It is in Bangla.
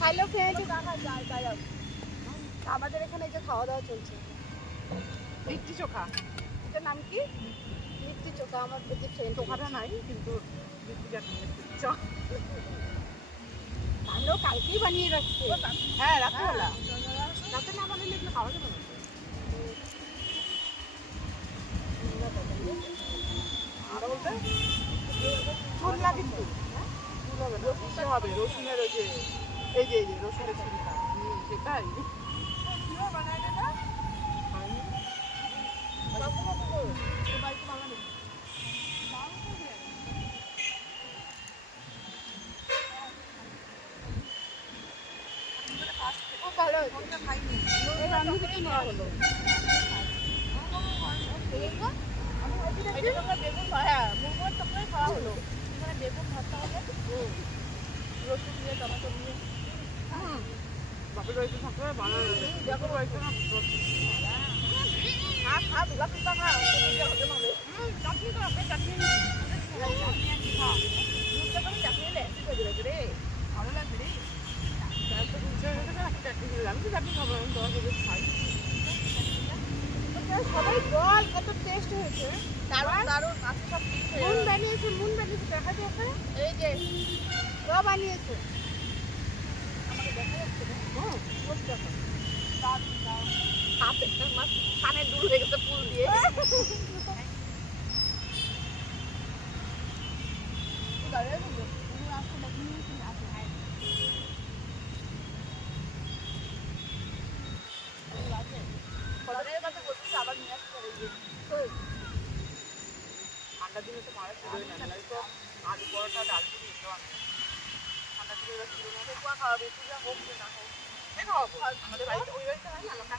হ্যালো ফ্রেন্ড, আমাদের এখানে যে খাওয়া দাওয়া চলছে লিট্টি চোখা, এটার নাম কি? লিট্টি চোখা। আমার যে ফ্রেন্ড চোখাটা নাই কিন্তু লিট্টি চাটনি চা। ভালো, কালকেই বানিয়ে রাখছে। হ্যাঁ রাত্রেবেলা, রাতে না বানালে এগুলো খাওয়া যাবে না। আর বলতে চুল্লা কিন্তু চুল হবে না, ইসে হবে রসুনের ওই যে এই যে রসুনের ছিলকা সেটাই খুব ভালো হয়েছে। খাইনি। বেগুন হ্যাঁ মোমোর তরকারি খাওয়া হলো, মানে বেগুন ভর্তা হবে রসুন দিয়ে টমেটো দিয়ে। বাপের বাড়িতে থাকলে বানানো দেখো বাড়িতে না খা দুলা পিঠা খা, হতে হবে চাটনি তো হবে, চাটনি চাটনি লে রে ভালো লাগবে রে। আমি তো চাটনি খাবো, আমি তোমার সাথে খাই। সবাই বল কত টেস্ট হয়েছে। দারুণ দারুণ, আজকে সব মুন বানিয়েছে, মুন বানিয়েছে, দেখা যাচ্ছে এই যে ও বানিয়েছে, আমাকে দেখা যাচ্ছে না। কোন দেখো দারুণ দারুণ, হাতে মাছ কানে দূর হয়ে গেছে ফুল দিয়ে। আবার নিয়ে আসতে হবে। ঠান্ডার দিনে তো মারা শুরু হয়ে না, তো আলু পরোটা ডাল পুরি এগুলো আনে। ঠান্ডার দিনে এবার শুরু হবে, খাওয়াবে, পূজা হোক না হোক খাওয়াবো আমাদের বাড়িতে, ওই বাড়িতে হয় না, আমরা